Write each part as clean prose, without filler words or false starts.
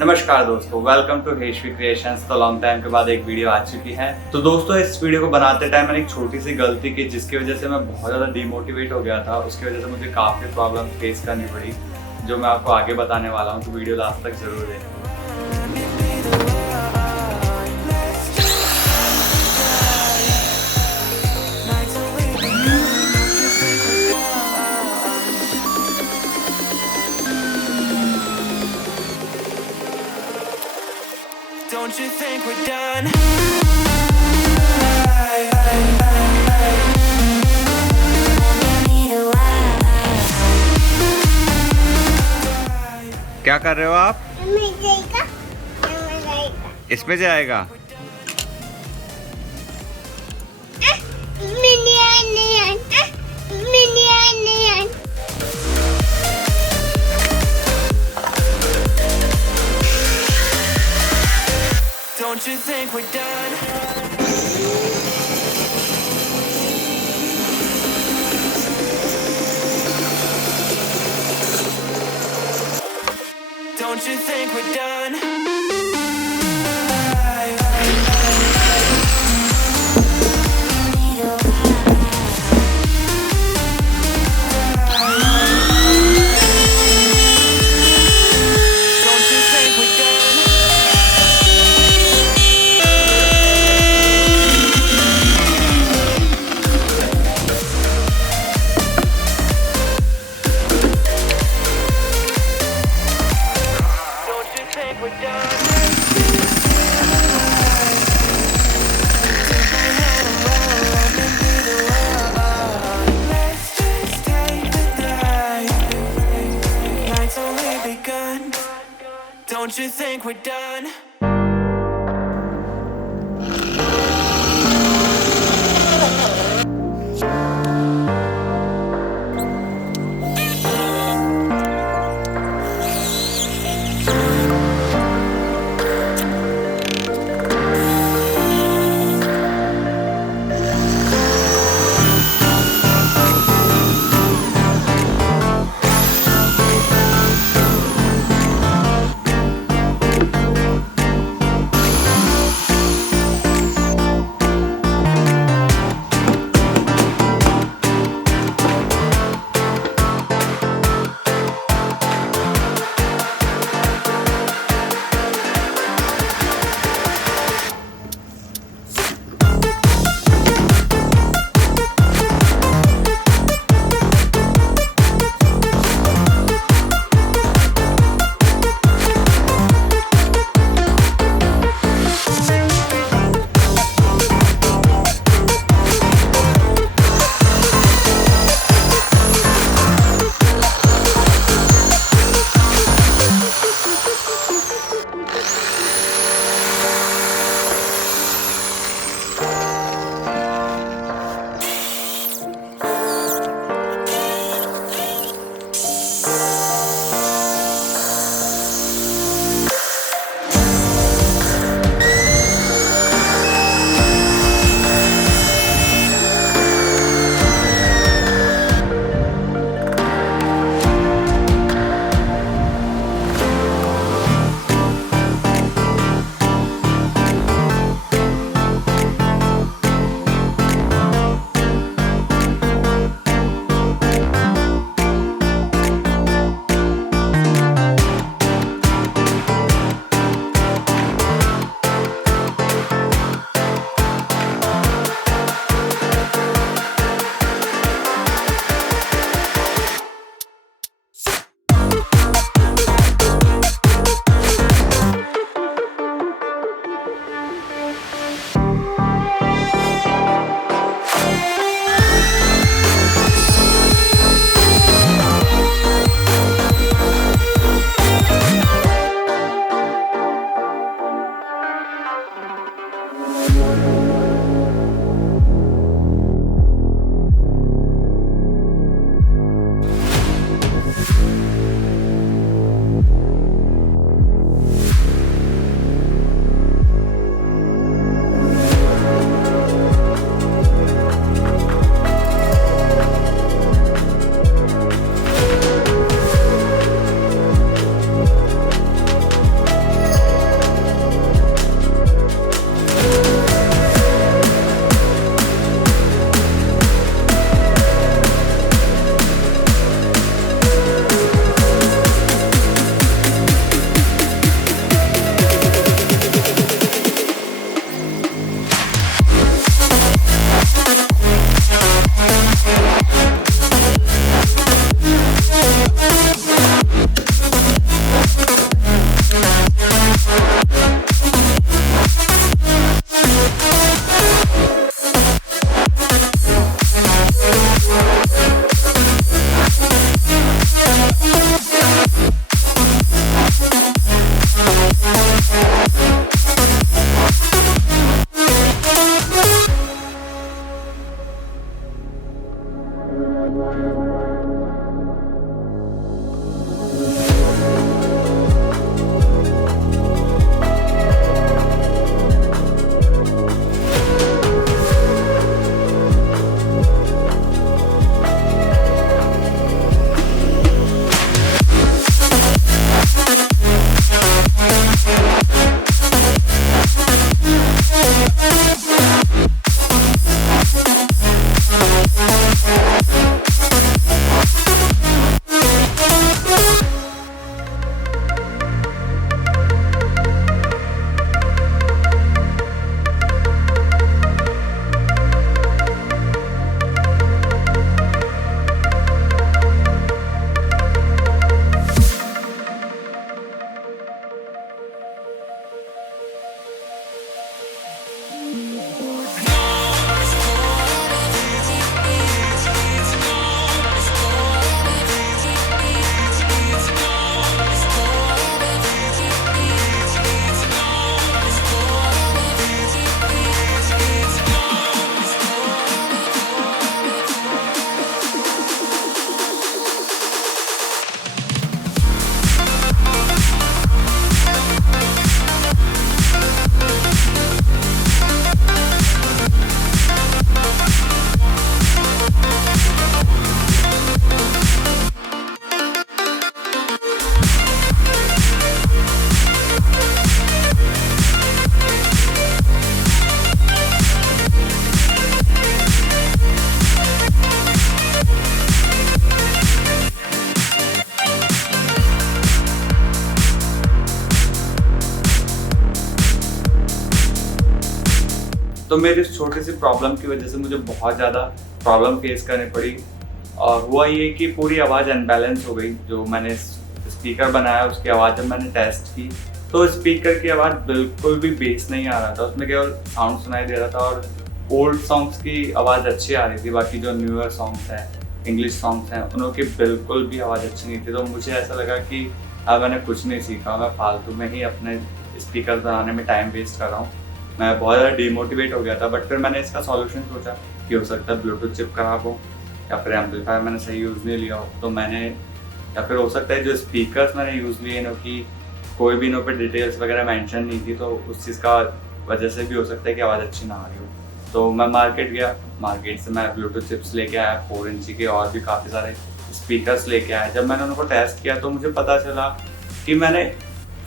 नमस्कार दोस्तों, welcome to हेशवी creations. तो लॉन्ग टाइम के बाद एक वीडियो आ चुकी है। तो दोस्तों, इस वीडियो को बनाते टाइम मैंने एक छोटी सी गलती की जिसकी वजह से मैं बहुत ज़्यादा डिमोटिवेट हो गया था। उसकी वजह से मुझे काफ़ी प्रॉब्लम फेस करनी पड़ी, जो मैं आपको आगे बताने वाला हूँ। तो वीडियो लास्ट तक ज़रूर देखें। Don't you think we're done? क्या कर रहे हो आप? जाएगा। इसमें जाएगा। Don't you think we're done? Don't you think we're done? Don't you think we're done? Don't you think we're done? Take my hand and roll up into the world. Let's just take the night. Night's only begun. Don't you think we're done? तो मेरी इस छोटी सी problem की वजह से मुझे बहुत ज़्यादा प्रॉब्लम फेस करनी पड़ी। और हुआ ये कि पूरी आवाज़ अनबैलेंस हो गई। जो मैंने स्पीकर बनाया उसकी आवाज़ जब मैंने टेस्ट की तो स्पीकर की आवाज़ बिल्कुल भी बेस नहीं आ रहा था, उसमें केवल साउंड सुनाई दे रहा था। और ओल्ड सॉन्ग्स की आवाज़ अच्छी आ रही थी, बाकी जो न्यूअर सॉन्ग्स हैं, इंग्लिश सॉन्ग्स हैं, उनकी बिल्कुल भी आवाज़ अच्छी नहीं थी। तो मुझे ऐसा लगा कि अब मैंने कुछ नहीं सीखा, मैं फालतू में ही अपने स्पीकर बनाने में टाइम वेस्ट कर रहा हूँ। मैं बहुत ज़्यादा डिमोटिवेट हो गया था। बट फिर मैंने इसका सॉल्यूशन सोचा कि हो सकता है ब्लूटूथ चिप खराब हो या फिर एम्पलीफायर मैंने सही यूज़ नहीं लिया हो। तो मैंने या फिर हो सकता है जो स्पीकर्स मैंने यूज़ लिए इनों की कोई भी इनों पर डिटेल्स वगैरह मेंशन नहीं थी, तो उस चीज़ का वजह से भी हो सकता है कि आवाज़ अच्छी ना आ रही हो। तो मैं मार्केट गया, मार्केट से मैं ब्लूटूथ चिप्स लेके आया 4 इंची के, और भी काफ़ी सारे स्पीकर्स लेके आया। जब मैंने उनको टेस्ट किया तो मुझे पता चला कि मैंने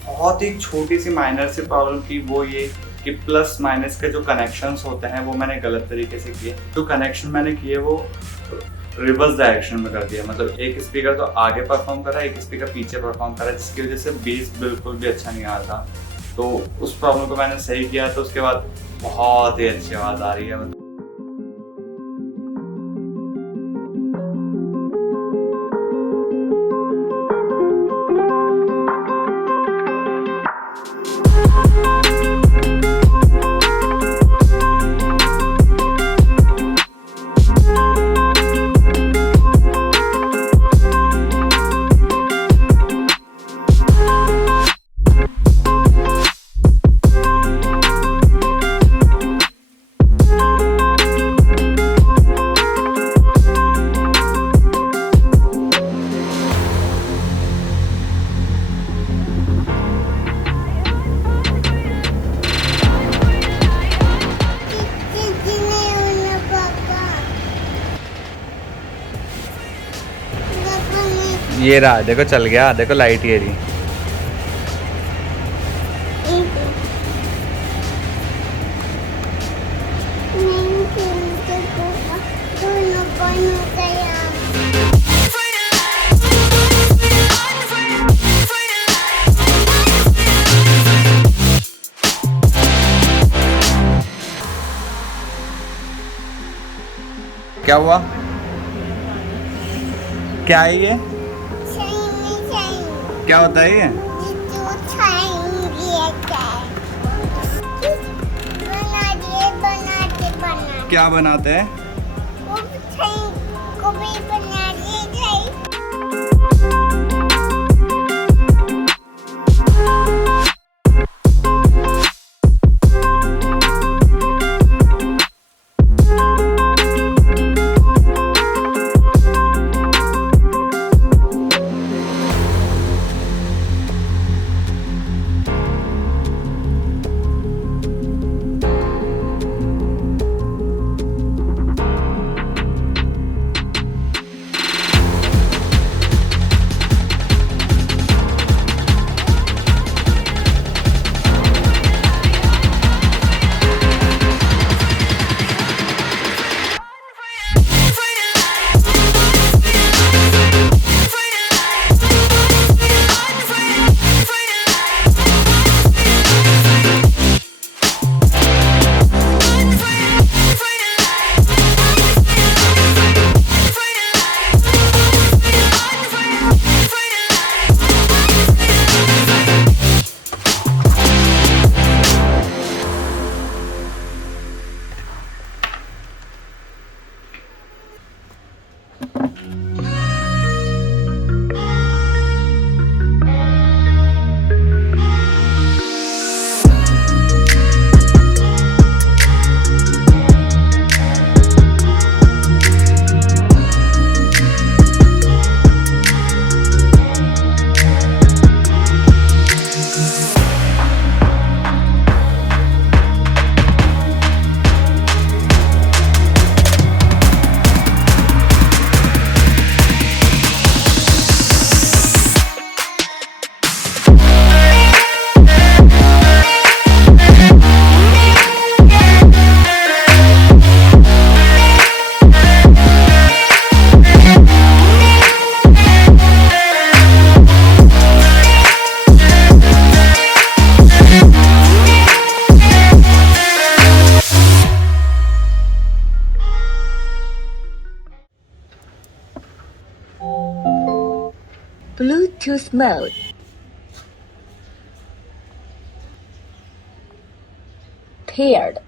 बहुत ही छोटी सी माइनर सी प्रॉब्लम की, वो ये कि प्लस माइनस के जो कनेक्शंस होते हैं वो मैंने गलत तरीके से किए। जो कनेक्शन मैंने किए वो रिवर्स डायरेक्शन में कर दिया। मतलब एक स्पीकर तो आगे परफॉर्म कर रहा है, एक स्पीकर पीछे परफॉर्म कर रहा है, जिसकी वजह से बेस बिल्कुल भी अच्छा नहीं आ रहा था। तो उस प्रॉब्लम को मैंने सही किया तो उसके बाद बहुत ही अच्छी आवाज़ आ रही है। ये रहा, देखो चल गया, देखो लाइट ये रही। क्या हुआ? क्या है ये? क्या होता है ये? क्या बनाते हैं? too smooth. Paired.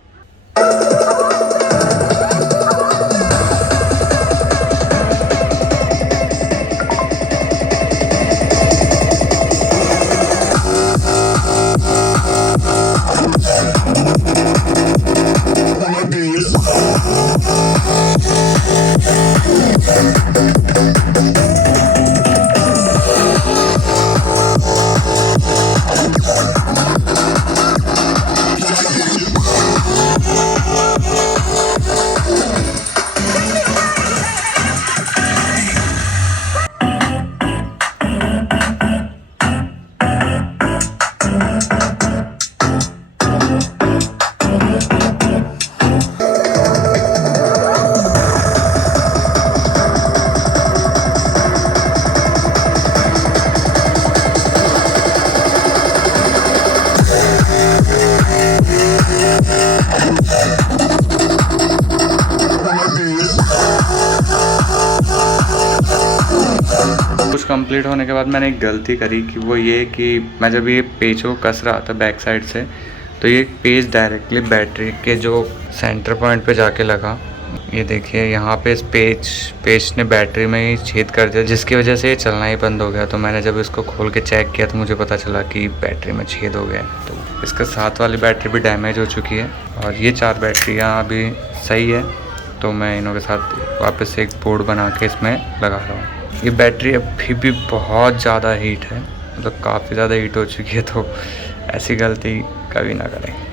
कुछ कंप्लीट होने के बाद मैंने एक गलती करी कि वो ये कि मैं जब ये पेज को कस रहा था बैक साइड से, तो ये पेज डायरेक्टली बैटरी के जो सेंटर पॉइंट पे जाके लगा। ये देखिए यहाँ पे इस पेज ने बैटरी में ही छेद कर दिया, जिसकी वजह से ये चलना ही बंद हो गया। तो मैंने जब इसको खोल के चेक किया तो मुझे पता चला कि बैटरी में छेद हो गया। तो इसका साथ वाली बैटरी भी डैमेज हो चुकी है और ये 4 बैटरियाँ अभी सही है। तो मैं इनों के साथ वापस से एक बोर्ड बना के इसमें लगा रहा हूँ। ये बैटरी अभी भी बहुत ज़्यादा हीट है, मतलब काफ़ी ज़्यादा हीट हो चुकी है। तो ऐसी गलती कभी ना करें।